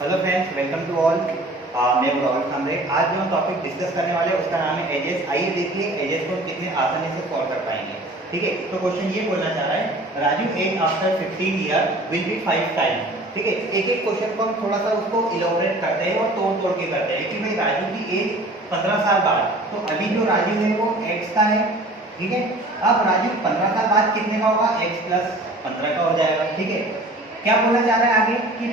Hello friends, welcome to all. मैं हूं राहुल खामरे। आज जो हम टॉपिक डिस्कस करने वाले हैं उसका नाम है एजेस। आइए देखिए एजेस को कितने आसानी से सॉल्व कर पाएंगे। ठीक है, तो क्वेश्चन ये बोलना चाह रहा है Raju age after 15 year will be 5 time. ठीक है, एक एक क्वेश्चन को हम थोड़ा सा उसको इलॉबरेट करते हैं और तोड़ तोड़ के करते हैं कि भाई राजू की एज 15 साल बाद, तो अभी जो राजू है वो एक्स का है। ठीक है, अब राजू 15 साल बाद कितने का होगा? एक्स प्लस 15 का हो जाएगा। ठीक है, क्या बोलना चाह रहा है आगे कि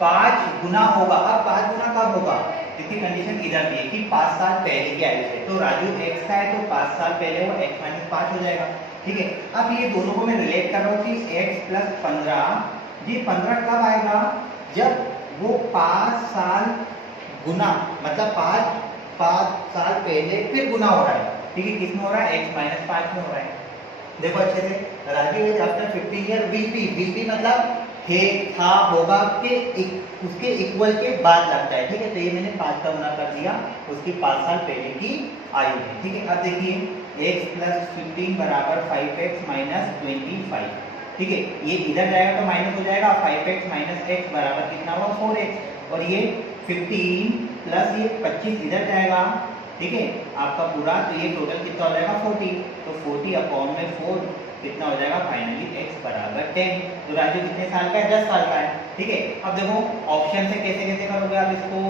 5 गुना होगा। अब 5 गुना कब होगा? क्योंकि कंडीशन इधर भी है कि 5 साल पहले की आयु से, तो राजू x का है तो 5 साल पहले वो x माइनस 5 हो जाएगा। ठीक है, अब ये दोनों को मैं रिलेट कर रहा हूँ कि x प्लस 15, ये 15 कब आएगा? जब वो 5 साल गुना, मतलब 5 साल पहले फिर गुना हो रहा है। ठीक है, किसमें हो रहा है? x माइनस 5 में हो रहा है। देखो अच्छे से, Raju age after 15 year will be मतलब थे, था, होगा के उसके इक्वल के बाद लगता है। ठीक है, तो ये मैंने 5 का गुना कर दिया उसकी 5 साल पहले की आयु है। ठीक है, अब देखिए x प्लस 15 बराबर 5x माइनस 25। ठीक है, ये इधर जाएगा तो माइनस हो जाएगा, 5x माइनस x बराबर कितना हुआ? 4x। और ये 15 प्लस ये 25 इधर जाएगा। ठीक है, आपका पूरा, तो ये टोटल कितना हो जाएगा? 40। तो 40 अपॉन में 4 कितना हो जाएगा? फाइनली x बराबर 10। तो राजू कितने साल का है? 10 साल का है। ठीक है, अब देखो ऑप्शन से कैसे कैसे करोगे आप इसको।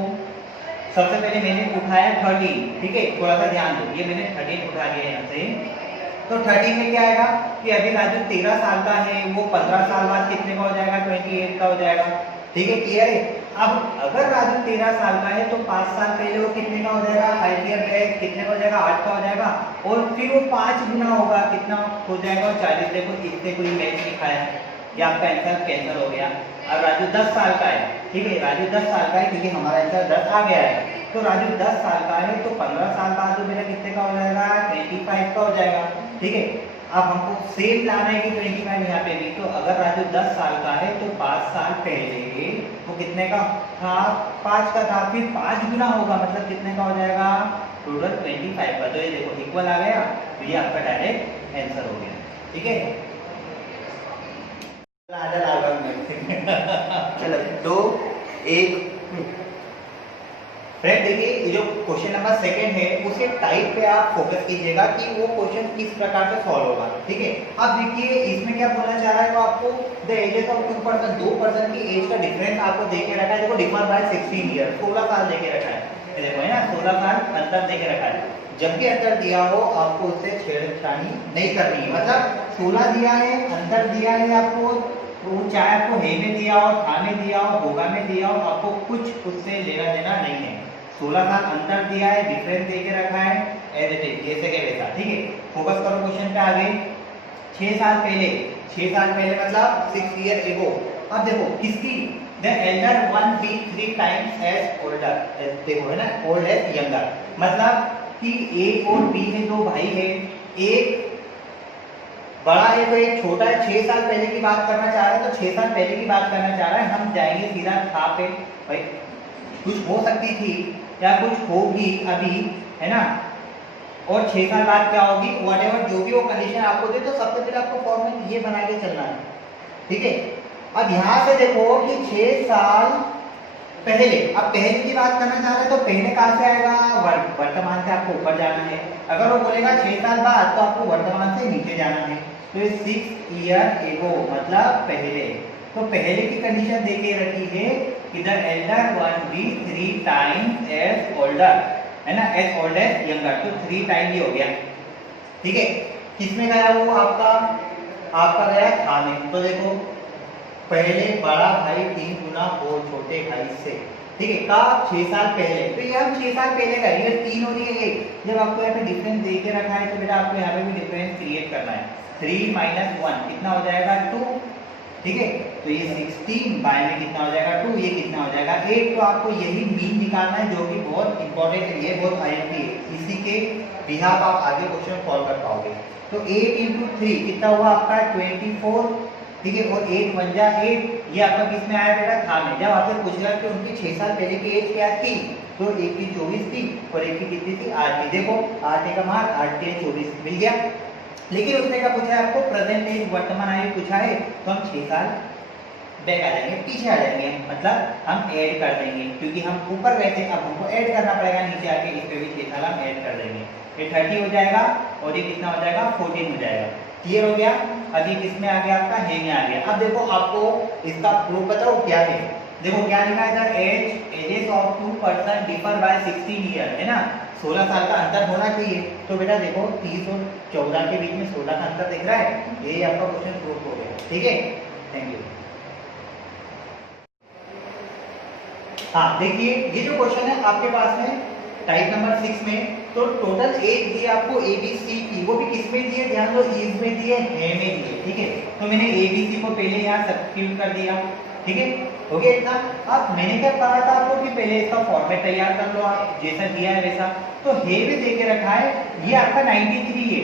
सबसे पहले मैंने उठाया 13। ठीक है, थोड़ा सा ध्यान दो, ये मैंने 13 उठा लिया यहाँ से। तो 13 में क्या आएगा कि अभी राजू 13 साल का है, वो 15 साल बाद कितने का हो जाएगा? 28 का हो जाएगा। ठीक है, क्लियर है। अब अगर राजू 13 साल का है तो 5 साल पहले वो कितने का हो जाएगा? 5 ईयर बैक कितने का हो जाएगा? 8 का हो जाएगा। और फिर वो 5 गुना होगा, कितना हो जाएगा? 40। देखो इससे कोई मैच दिखाया, ये आपका आंसर कैंसिल हो गया। अब राजू 10 साल का है। ठीक है, राजू 10 साल का है क्योंकि हमारा आंसर 10 आ गया है। तो राजू 10 साल का है तो 15 साल बाद जो मेरा कितने का हो जाएगा? 25 का हो जाएगा। ठीक है, अब हमको सेम लाना है कि 25 यहाँ पे भी। तो अगर राजू 10 साल का है तो 5 साल पहले वो कितने का था? 5 का था, फिर 5 गुना होगा, मतलब कितने का हो जाएगा? टोटल 25 का। तो ये देखो इक्वल आ गया, तो ये आपका डायरेक्ट आंसर हो गया। ठीक है, चलो 2 1। फ्रेंड देखिए, जो क्वेश्चन नंबर सेकंड है उसके टाइप पे आप फोकस कीजिएगा कि वो क्वेश्चन किस प्रकार से सॉल्व होगा। ठीक है, अब देखिए इसमें क्या बोलना चाह रहा है वो आपको, the ages of 2 person, 2 person की एज का डिफरेंस आपको देके रखा है। देखो डिफर बाय 16 ईयर, 16 साल देके रखा है। ये देखो है ना, 16 साल अंतर देके रखा है। जब भी अंतर दिया हो आपको उससे छेड़छाड़ी नहीं करनी है। मतलब 16 दिया है, अंतर दिया है आपको, तो चाहे आपको हे में दिया हो, था में दिया हो, होगा में दिया हो, आपको कुछ उससे लेना देना नहीं है। 16 साल अंतर दिया है, डिफरेंस देके रखा है, एज इट इज जैसे के वैसा। ठीक है, फोकस करो क्वेश्चन पे आगे। 6 साल पहले, 6 साल पहले मतलब 6 ईयर एगो। अब देखो किसकी? The elder one be 3 times age older. देखो है ना, ओल्ड एज यंगर, मतलब कि ए और बी है, दो भाई है, एक बड़ा है तो एक छोटा है। 6 साल पहले की बात करना चाह रहे हैं तो 6 साल पहले की बात करना चाह रहा है। हम जाएंगे सीधा था पे, भाई कुछ हो सकती थी या कुछ होगी अभी, है ना, और 6 साल बाद क्या होगी, व्हाटएवर जो भी वो कंडीशन आपको दे, तो सबसे पहले आपको फॉर्मूला ये बना के चलना है। ठीक है, अब यहाँ से देखो कि 6 साल पहले, अब पहले की बात करना चाह रहे हैं तो पहले कहाँ से आएगा? वर्तमान से आपको ऊपर जाना है। अगर वो बोलेगा 6 साल बाद तो आपको वर्तमान से नीचे जाना है। तो ये 6 ईयर एगो मतलब पहले, तो पहले की कंडीशन देके रखी है कि the elder one be 3 times age older, है ना, एज ओल्ड एज यंगर, तो 3 टाइम ही हो गया। ठीक है, किसमें गया वो? आपका गया था में। तो देखो पहले बड़ा भाई 3 गुना और छोटे भाई से। ठीक है, का 6 साल पहले, तो ये हम 6 साल पहले का, ये 3 और ये 1। जब आपको यहाँ पे डिफरेंस दे के रखा है तो बेटा आपको यहाँ पे भी डिफरेंस क्रिएट करना है। 3 माइनस 1 कितना हो जाएगा? 2। ठीक है, तो ये 16 बाय में कितना हो जाएगा? 2। ये कितना हो जाएगा? 8। तो आपको यही मीन निकालना है जो कि बहुत इंपॉर्टेंट है, ये बहुत आईएमपी है। इसी के बिना आप आगे क्वेश्चन सॉल्व कर पाओगे। तो 8 × 3 कितना हुआ आपका? 24। ठीक है, और 8 1 जा 8, ये आपका किस में आया बेटा? था में। जब आपसे पूछ रहा कि उनकी 6 साल पहले की एज क्या थी, तो एक की 24 थी और एक की कितनी थी? 8 थी। देखो 8 का मार 8 के 24 मिल गया। लेकिन उसने क्या पूछा है आपको? प्रेजेंट एज, वर्तमान आयु पूछा है, तो हम 6 साल बैक आ जाएंगे, पीछे आ जाएंगे, मतलब हम ऐड कर देंगे क्योंकि हम ऊपर गए थे, अब हमको ऐड करना पड़ेगा नीचे आके, इस पे भी 6 साल हम ऐड कर देंगे, ये 30 हो जाएगा और ये कितना हो जाएगा 14 हो जाएगा। क्लियर हो गया। अभी किसमें आ गया आपका, हे में आ गया। अब देखो आपको इसका प्रूफ बताओ क्या है। देखो क्या लिखा है, ages of two person differ by 16 year, है ना, 16 साल का अंतर होना चाहिए। तो बेटा देखो 30 और 14 के बीच में 16 का अंतर दिख रहा है, ये आपका क्वेश्चन प्रूफ हो गया। ठीक है, थैंक यू। हाँ देखिए, ये जो क्वेश्चन है आपके पास में टाइप नंबर 6 में, तो टोटल एज दी आपको एबीसी की, वो भी किस में दी है, ध्यान दो, इज में दी है, में दी है। ठीक है, तो मैंने एबीसी को पहले यहाँ सब्स्टिट्यूट कर दिया। ठीक है, हो गया इतना। अब मैंने क्या कहा था आपको कि पहले इसका फॉर्मेट तैयार कर लो आप, जैसा दिया है वैसा। तो हे भी दे के रखा है, ये आपका 93 है।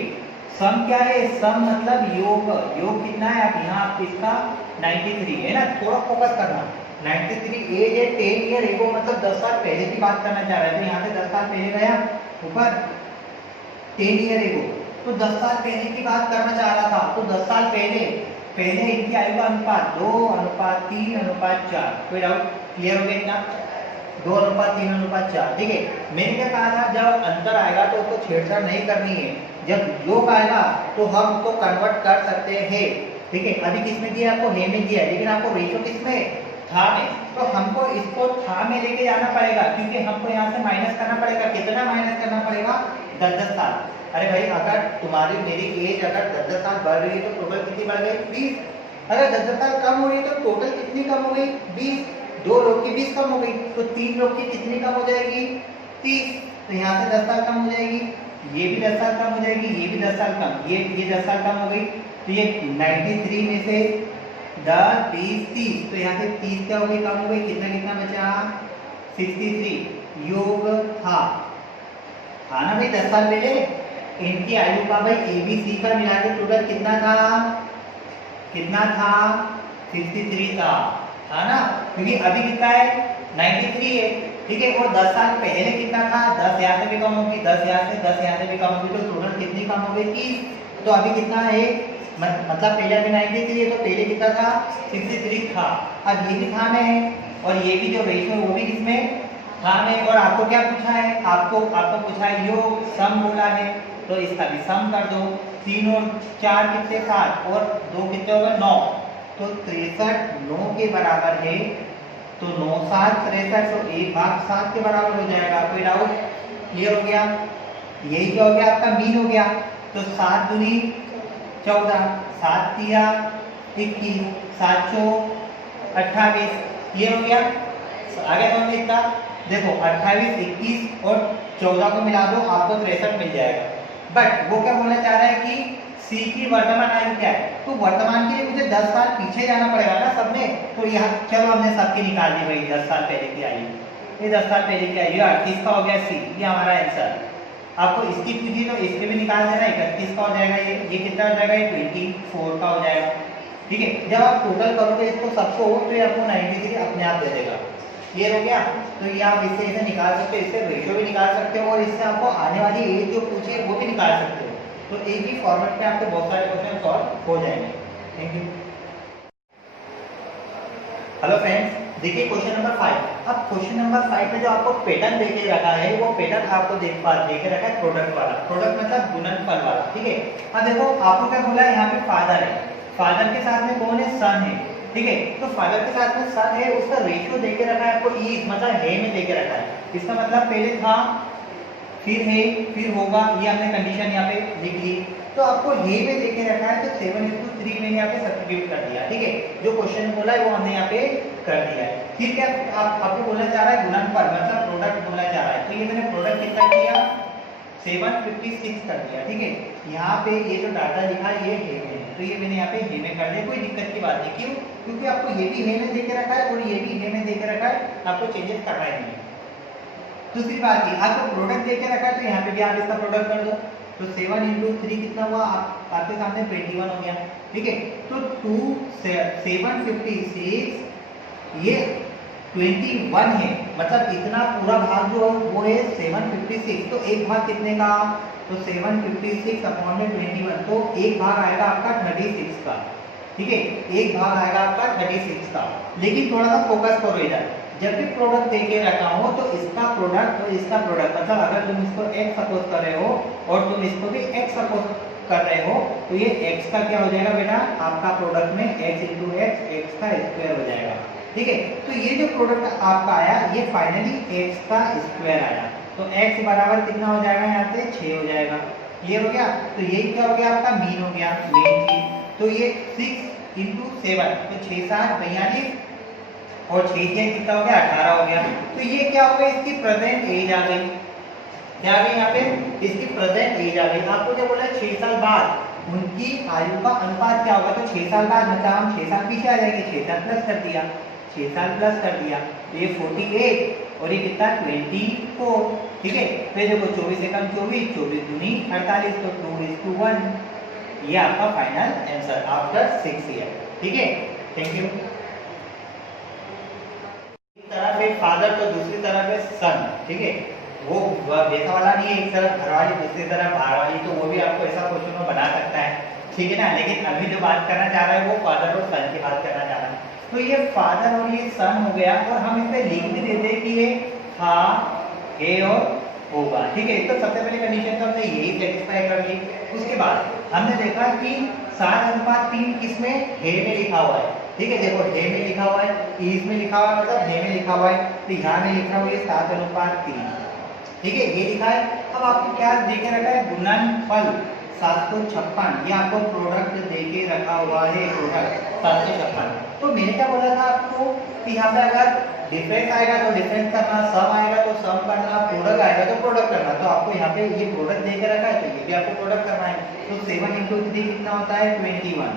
सम क्या है, सम मतलब योग, योग कितना है, आप यहाँ आप इसका 93 है ना, थोड़ा फोकस करना। 93 एज है 10 ईयर एगो, मतलब 10 साल पहले की बात करना चाह रहा है, तो यहाँ से 10 साल पहले गया ऊपर 10 ईयर एगो, तो 10 साल पहले की बात करना चाह रहा था। तो 10 साल पहले इनकी आयु का अनुपात 2:3:4। कोई डाउट, क्लियर हो गया इतना, 2:3:4। ठीक है, मैंने क्या कहा था, जब अंतर आएगा तो उसको छेड़छाड़ नहीं करनी है, जब योग आएगा तो हम उसको कन्वर्ट कर सकते हैं। ठीक है, अभी किसमें दिया आपको, हे में दिया है, लेकिन आपको रेशो किसमें, था में, तो हमको इसको था में लेके जाना पड़ेगा, क्योंकि हमको यहाँ से माइनस करना पड़ेगा। कितना माइनस करना पड़ेगा, 10-10 साल। अरे भाई, अगर तुम्हारी मेरी एज अगर 10-10 साल बढ़ रही है तो टोटल कितनी बढ़ गई, 20। अगर 10-10 साल कम हो रही है तो टोटल कितनी कम हो गई, 20। 2 लोग की 20 कम हो गई, तो 3 लोग की कितनी कम हो जाएगी, 30। तो यहाँ से 10 साल कम हो जाएगी, ये भी 10 साल कम हो जाएगी, ये भी 10 साल कम, ये 10 साल कम हो गई। तो ये 93 में से 10, 20, 30, तो यहाँ से 30 क्या हो गई, कम हो गई, कितना कितना बचा, 63। योग था ना भाई 10 साल पहले, इनकी आयु का भाई एबीसी का मिला के टोटल कितना था, 63 था ना, क्योंकि अभी कितना है 93 है। ठीक है, और 10 साल पहले कितना था, 10 यहाँ से भी कम होगी, 10 यहाँ से, 10 यहाँ से भी कम होगी, तो टोटल कितनी कम हो गई, 30। तो अभी कितना है, मतलब पहले अभी 93 है, तो पहले कितना था, 63 था। अब ये भी था में है, और ये भी जो रेशो है वो भी किसमें, था में। और आपको क्या पूछा है, आपको पूछा है योग, सम बोला है, तो इसका भी सम कर दो। 3 और 4 कितने, 7, और 2 कितने होगा, 9। तो 63 9 के बराबर है, तो 9 7 63, तो 1/7 के बराबर हो जाएगा। कोई डाउट, क्लियर हो गया। यही क्या हो गया, आपका मीन हो गया। तो 7 दूनी 14, 7 तिया 21, 7 चौक 28। क्लियर हो गया, आगे समझ में इतना। देखो 28, 21 और 14 को मिला दो, आपको 63 मिल जाएगा। बट वो क्या बोलना चाह रहा है कि सी की वर्तमान आयु क्या है, तो वर्तमान के लिए मुझे 10 साल पीछे जाना पड़ेगा ना सब में। तो यहाँ चलो हमने सबकी निकाल दी भाई 10 साल पहले की आयु, ये 10 साल पहले की आयु 38 का हो गया सी, ये हमारा आंसर। आपको इसकी पूछी तो इसके भी निकाल देना, 31 का हो जाएगा, ये कितना हो जाएगा, ये 24 का हो जाएगा। ठीक है, जब आप टोटल करोगे इसको सबको तो ये आपको 93 अपने आप दे देगा। क्लियर हो गया। तो ये आप इससे इसे निकाल सकते हो, इससे रेशियो भी निकाल सकते हो, और इससे आपको आने वाली एज जो पूछी है वो भी निकाल सकते हो। तो एक ही फॉर्मेट में आपके बहुत सारे क्वेश्चन सॉल्व हो जाएंगे। Thank you. हेलो फ्रेंड्स, देखिए क्वेश्चन नंबर 5। अब क्वेश्चन नंबर 5 में जो आपको पैटर्न देके रखा है, वो पैटर्न आपको देके रखा है प्रोडक्ट वाला, प्रोडक्ट मतलब गुणनफल वाला। ठीक है, अब देखो आपको क्या बोला है, यहाँ पे फादर है, फादर के साथ में कौन है, सन है। ठीक है, तो फादर के साथ में सन है, उसका रेशियो देके रखा है आपको, ई मतलब है में देके रखा है। इसका मतलब पहले था, फिर है, फिर होगा, ये हमने कंडीशन यहाँ पे लिख ली। तो आपको हे में देके रखा है, तो 7:3 मैंने यहाँ पे सब्स्टिट्यूट कर दिया। ठीक है, जो क्वेश्चन बोला है वो हमने यहाँ पे कर दिया है। ठीक है, आपको बोलना चाह रहा है गुणनफल मतलब प्रोडक्ट बोलना चाह रहा है, तो ये मैंने प्रोडक्ट कितना किया, 756 कर दिया। ठीक है, यहाँ पे ये जो डाटा लिखा है ये हे में, तो ये मैंने यहाँ पे हे में कर दिया, कोई दिक्कत की बात नहीं। क्यों, क्योंकि आपको ये भी हे में देके रखा है और ये भी हे में देके रखा है, आपको चेंजेस करना ही नहीं। दूसरी बात ये, आपको प्रोडक्ट देके रखा है तो यहाँ पे भी आप इसका प्रोडक्ट कर दो, तो 7 × 3 कितना हुआ, आपके सामने 21 हो गया। ठीक है, तो 756 ये 21 है, मतलब इतना पूरा भाग जो है वो है 756। तो एक भाग कितने का, तो 756 अपॉन में 21, तो एक भाग आएगा आपका 36 का। ठीक है, एक भाग आएगा आपका 36 का। लेकिन थोड़ा सा फोकस करो इधर, जब भी प्रोडक्ट दे के रखा हो तो इसका प्रोडक्ट और इसका प्रोडक्ट, मतलब अगर तुम इसको x सपोज कर रहे हो और तुम इसको भी x सपोज कर रहे हो तो ये x का क्या हो जाएगा बेटा, आपका प्रोडक्ट में x इंटू x का स्क्वायर हो जाएगा। ठीक है, तो ये जो प्रोडक्ट आपका आया ये फाइनली x का स्क्वायर आया, तो x बराबर कितना हो जाएगा, यहाँ से 6 हो जाएगा। क्लियर हो गया, तो यही क्या हो गया, आपका मीन हो गया, मेन चीज। तो ये 6 इंटू 7, तो 6 7 42 और 6 6 कितना हो गया, 18 हो गया। तो ये क्या हो गया, इसकी प्रेजेंट एज आ गई, क्या आ गई यहाँ पे, इसकी प्रेजेंट एज आ गई। आपको जो बोला 6 साल बाद उनकी आयु का अनुपात क्या होगा, तो 6 साल बाद मतलब हम 6 साल पीछे आ जाएंगे, 6 साल प्लस कर दिया, 6 साल प्लस कर दिया, तो ये 48 और ये कितना 24। ठीक है, फिर देखो 24 से कम 24, 24 दूनी 48, तो 2:1, ये आपका फाइनल आंसर आफ्टर 6 ईयर। ठीक है, थैंक यू। एक तरफ है फादर तो दूसरी तरफ है सन। ठीक है, वो वैसा वाला नहीं है, एक तरफ घर वाली दूसरी तरफ बाहर वाली, तो वो भी आपको ऐसा क्वेश्चन में बना सकता है। ठीक है ना, लेकिन अभी जो बात करना चाह रहा है वो फादर और सन की बात करना चाह रहा है। तो ये फादर और ये सन हो गया, और हम इस पे लिख भी देते हैं कि ये था, है और होगा। ठीक है, तो सबसे पहले कंडीशन तो हमने यही सेटिस्फाई कर ली। उसके बाद हमने देखा कि 7:3 किसमें, हे में लिखा हुआ है। ठीक है, देखो हे में लिखा हुआ है, इस में लिखा हुआ है, मतलब हे में लिखा हुआ है, तो यहाँ में लिखा हुआ है 7:3। ठीक है, ये लिखा है। अब आपको क्या देके रखा है, गुणनफल 756, ये आपको प्रोडक्ट देके रखा हुआ है, प्रोडक्ट 756। तो मैंने क्या बोला था आपको कि यहाँ पे अगर डिफरेंस आएगा तो डिफरेंस करना, सम आएगा तो सम करना, प्रोडक्ट आएगा तो प्रोडक्ट करना। तो आपको यहाँ पे ये प्रोडक्ट देके रखा है तो ये भी आपको प्रोडक्ट करना है। तो 7 इंटू 3 कितना होता है, 21।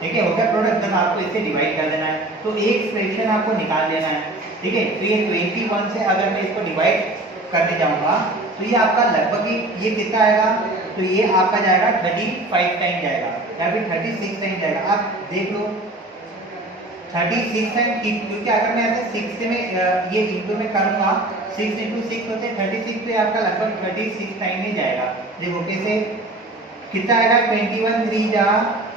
ठीक है, हो गया प्रोडक्ट, जब आपको इसे डिवाइड कर देना है, तो एक फ्रैक्शन आपको निकाल देना है। ठीक है, तो ये 21 से अगर मैं इसको डिवाइड करने जाऊंगा तो ये आपका लगभग ये कितना आएगा, तो ये आपका जाएगा 35 टाइम जाएगा या फिर 36 टाइम जाएगा। आप देख लो 36 टाइम, क्योंकि अगर मैं ऐसे 6 से में ये इंटू में करूंगा, 6 इंटू 6 होते 36, तो आपका लगभग 36 टाइम में जाएगा। देखो कैसे, कितना आएगा, 21 3 जा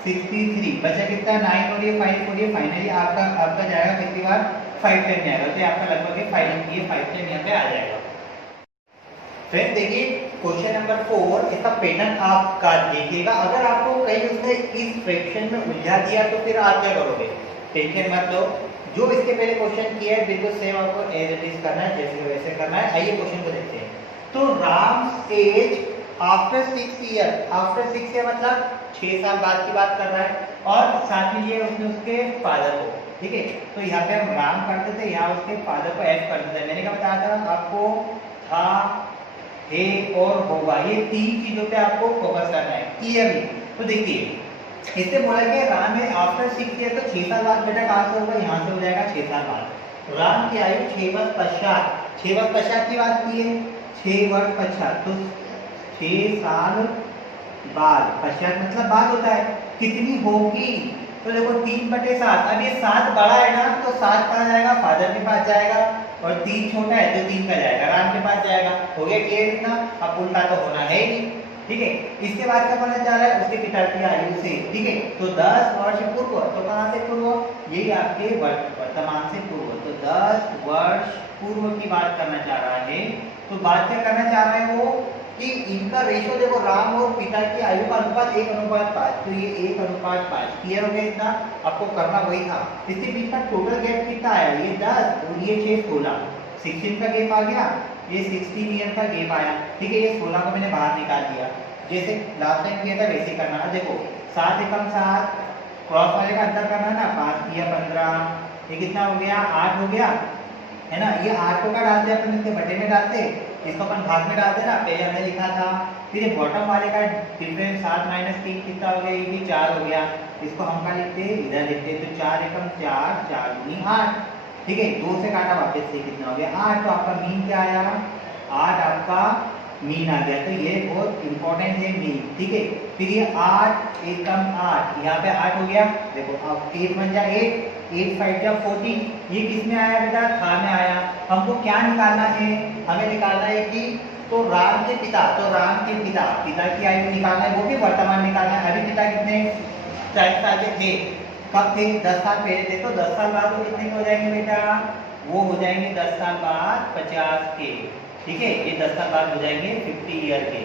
63, बचा कितना 9 और ये 5 और ये फाइनली आपका जाएगा कितनी बार, 5 टाइम में आएगा। तो आपका लगभग ये 5 टाइम यहाँ पे आ जाएगा। फ्रेंड देखिए क्वेश्चन नंबर 4, इसका पैटर्न आपका देखिएगा। अगर आपको कहीं उसने इस फ्रैक्शन में उलझा दिया तो फिर आप क्या करोगे, टेंशन मत लो, जो इसके पहले क्वेश्चन किया है बिल्कुल सेम आपको एज इट इज करना है, जैसे वैसे करना है। आइए क्वेश्चन को देखते हैं। तो Ram's age after 6 year, after 6 year मतलब 6 साल बाद की बात कर रहा है, और साथ में ये उसने उसके फादर को, ठीक है, तो यहाँ पे हम राम करते थे, यहाँ उसके फादर को ऐड करते थे। मैंने क्या बताया था आपको, था, है और होगा, ये 3 चीजों पे आपको फोकस करना है क्लियरली। तो देखिए इससे बोला गया राम है आफ्टर 6 ईयर, तो 6 साल बाद बेटा कहाँ से होगा, यहाँ से हो जाएगा 6 साल बाद। राम की आयु 6 वर्ष पश्चात, 6 वर्ष पश्चात की बात की है, 6 वर्ष पश्चात, तो 6 साल बाद, पश्चात मतलब बाद होता है, कितनी होगी, तो देखो 3/7। अब ये 7 बड़ा है ना, तो 7 कहाँ जाएगा, फादर के पास जाएगा, और 3 छोटा है तो 3 का जाएगा, राम के पास जाएगा। हो गया क्लियर इतना, अब उल्टा तो होना है ही, ठीक है। इसके बाद क्या करना चाह रहा है, उसके पिता की आयु से, ठीक है, तो 10 वर्ष पूर्व, तो कहाँ से पूर्व, यही आपके वर्तमान से पूर्व, तो 10 वर्ष पूर्व की बात करना चाह रहा है। तो बात क्या करना चाह रहा है वो, कि इनका रेशो देखो, राम और पिता की आयु का अनुपात 1:5, तो ये 1:5। क्लियर हो गया इतना, आपको करना वही था। इसके बीच का टोटल गैप कितना आया, ये 10 और ये 6 16, 16 का गैप आ गया, ये 16 ईयर का गैप आया, ठीक है। ये 16 को मैंने बाहर निकाल दिया, जैसे लास्ट टाइम किया था वैसे करना है। देखो 7 एकम 7, क्रॉस वाले का अंतर करना ना, 5 किया 15, ये कितना हो गया, 8 हो गया, है ना। ये 8 को क्या डालते हैं अपन, इसके बटे में डालते, इसको अपन भाग में डालते ना, पहले हमने लिखा था। फिर ये बॉटम वाले का डिफरेंस 7 - 3 कितना हो गया, ये भी 4 हो गया, इसको हम क्या लिखते हैं, इधर लिखते हैं, तो 4 एकम 4, 4 दूनी 8, ठीक है। 2 से काटा वापस से कितना हो गया, 8, तो आपका मीन क्या आया, 8 आपका मीन आ गया। तो ये बहुत इंपॉर्टेंट है मीन, ठीक है। फिर ये 8 एकम 8, यहाँ पे 8 हो गया, देखो अब 8 बन जाए 8, 8 5 जा 14, ये किस में आया बेटा, था में आया। हमको क्या निकालना है, हमें निकालना है कि, तो राम के पिता, तो राम के पिता, पिता की आयु निकालना है, वो भी वर्तमान निकालना है। अभी पिता कितने 40 साल के थे, कब थे? 10 साल पहले थे। तो 10 साल बाद वो कितने के हो जाएंगे बेटा? वो हो जाएंगे 10 साल बाद 50 के। ठीक है, ये 10 साल बाद हो जाएंगे 50 ईयर के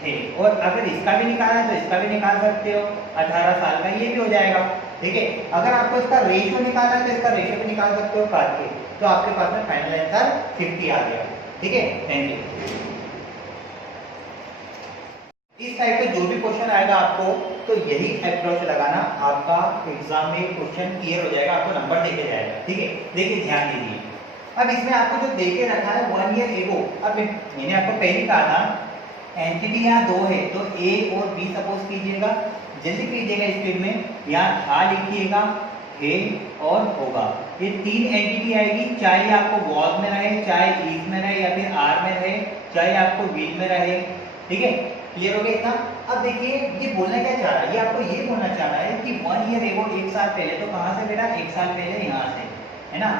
थे। और अगर इसका भी निकालना है तो इसका भी निकाल सकते हो, 18 साल का ये भी हो जाएगा। ठीक है, अगर आपको इसका रेशियो निकालना है तो इसका रेशियो भी निकाल सकते हो काट के। तो आपके पास में फाइनल आंसर 50 आ गया। ठीक है, थैंक यू। इस टाइप का जो भी क्वेश्चन आएगा आपको, तो यही अप्रोच लगाना, आपका एग्जाम में क्वेश्चन क्लियर हो जाएगा, आपको नंबर देके जाएगा। ठीक है, देखिए ध्यान दीजिए। अब इसमें आपको जो देके रखा है 1 ईयर एगो, अब मैंने आपको पहले कहा था एंटिटी यहाँ 2 है, तो ए और बी सपोज कीजिएगा, जल्दी कीजिएगा स्पीड में। यहाँ था लिखिएगा, है और होगा, ये 3 एंटिटी आएगी, चाहे आपको वॉज में रहे, चाहे ईस्ट में रहे, या फिर आर में रहे, चाहे आपको वील में रहे। ठीक है, क्लियर हो गया इतना? अब देखिए ये बोलना क्या चाह रहा है, ये आपको ये बोलना चाह रहा है कि 1 ईयर एगो, 1 साल पहले, तो कहाँ से बेटा? 1 साल पहले यहाँ से, है ना?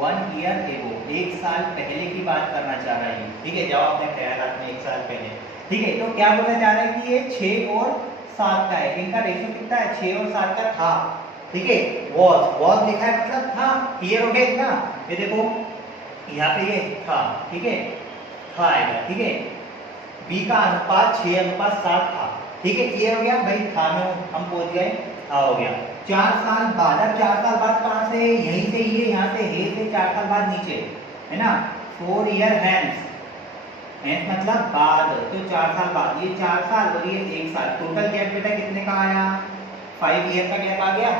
1 ईयर एगो, 1 साल पहले की बात करना चाह रहा है। ठीक है, जाओ अपने ख्यालात में 1 साल पहले। ठीक है, तो क्या बोलना चाह रहा है कि ये 6 और 7 का है, इनका रेशियो कितना है? 6 और 7 का था। ठीक है, वॉज लिखा है मतलब था। क्लियर हो गया इतना? ये देखो यहाँ पे ये था, ठीक है, था आएगा। ठीक है, बी का अनुपात 6:7 था। ठीक है, क्लियर हो गया भाई? था में हम पहुंच गए, था हो गया। 4 साल बाद, अब 4 साल बाद कहाँ से? यहीं से, ये यहाँ से, हे से 4 साल बाद नीचे, है ना? 4 ईयर हैंस, हैंस मतलब बाद, तो 4 साल बाद, ये 4 साल और ये 1 साल, टोटल गैप बेटा कितने का आया? 5 ईयर का गैप आ गया।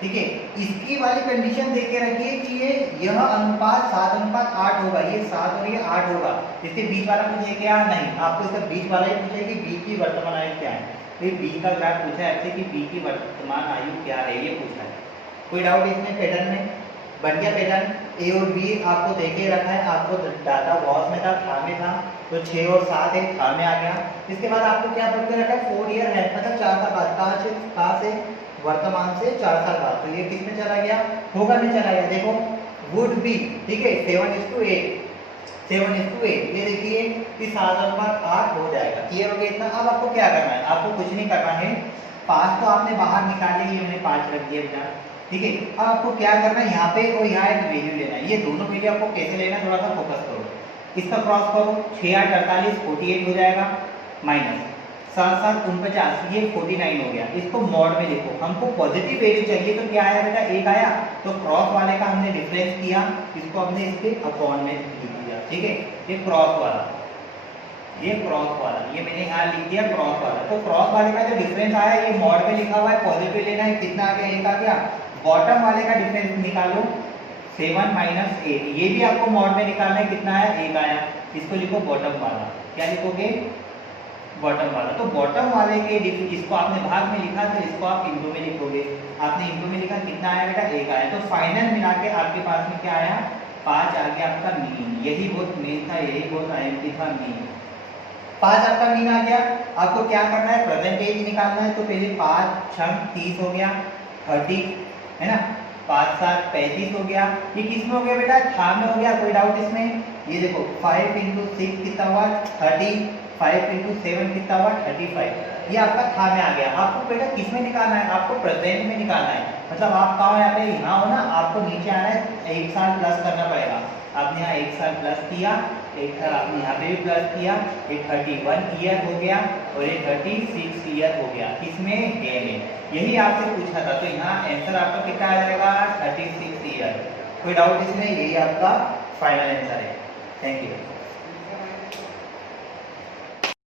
ठीक है, इसकी वाली कंडीशन देख के रखिए कि यह अनुपात 7:8 होगा, ये 7 और ये 8 होगा। इसके बीच वाला पूछे क्या? नहीं, आपको इसका बीच वाला ही पूछे कि बी की वर्तमान आयु क्या है। फिर बी का ग्राफ पूछा है आपसे कि बी की वर्तमान आयु क्या है, ये पूछा है। कोई डाउट इसमें? पैटर्न में बन गया पैटर्न। ए और बी आपको देखे रखा है, आपको डाटा वॉज में था, था में था, तो 6 और 7 है, था में आ गया। इसके बाद आपको क्या बोल के रखा है? 4 ईयर है, मतलब 4 साल बाद, कहाँ से? वर्तमान से 4 साल बाद, तो ये किस में चला गया? होगा में चला गया। देखो वुड बी, ठीक है, 7:8, 7:8, ये देखिए कि 7:8 हो जाएगा। क्लियर हो गया इतना? अब आपको क्या करना है? आपको कुछ नहीं करना है, 5 तो आपने बाहर निकाले, ये मैंने 5 रख दिया बेटा। ठीक है, अब आपको क्या करना है? यहाँ पे और यहाँ एक वैल्यू लेना है। ये दोनों वैल्यू आपको कैसे लेना है, थोड़ा सा फोकस करो, इसका क्रॉस करो। 6 8 48, 48 हो जाएगा, माइनस 7 7 49, ये 49 हो गया। इसको मॉड में लिखो, हमको पॉजिटिव वैल्यू चाहिए, तो क्या आया बेटा? 1 आया, तो क्रॉस वाले का हमने डिफरेंस किया, इसको हमने इसके अपॉन में लिख दिया। ठीक है, ये क्रॉस वाला, ये क्रॉस वाला, ये मैंने यहाँ लिख दिया क्रॉस वाला। तो क्रॉस वाले का जो डिफरेंस आया, ये मॉड में लिखा हुआ है, पॉजिटिव लेना है, कितना आ गया? 1 आ गया। बॉटम वाले का डिफरेंस निकालो, 7 - 8, ये भी आपको मॉड में निकालना है, कितना आया? 1 आया। इसको लिखो बॉटम वाला, क्या लिखोगे? बॉटम वाला। तो बॉटम वाले के इसको आपने भाग में लिखा, तो इसको आप इंटू में लिखोगे। आपने इंटू में लिखा, कितना आया बेटा? 1 आया। तो फाइनल मिला के आपके पास में क्या आया? 5 आ गया आपका मीन। यही बहुत मेन था, यही बहुत आईएमपी था, मीन। 5 आपका मीन आ गया। आपको क्या करना है? प्रेजेंटेज निकालना है। तो पहले 5 6 30 हो गया, 30, है ना? 5 7 35 हो गया। ये किस में हो गया बेटा? था में हो गया। कोई डाउट इसमें? ये देखो 5 × 6 कितना हुआ? 30, 5 × 7 कितना हुआ? 35। ये आपका था में आ गया। आपको बेटा किस में निकालना है? आपको प्रेजेंट में निकालना है। मतलब आप कहाँ यहाँ पे? यहाँ हो ना, आपको नीचे आना है, 1 साल प्लस करना पड़ेगा। आपने यहाँ 1 साल प्लस किया, एक आपने यहाँ पे भी प्लस किया, एक 31 ईयर हो गया और एक 36 ईयर हो गया। किसमें? डे में। यही आपसे पूछा था, तो यहाँ आंसर आपका कितना आ जाएगा? 36 ईयर। कोई डाउट इसमें? यही आपका फाइनल आंसर है। Thank you.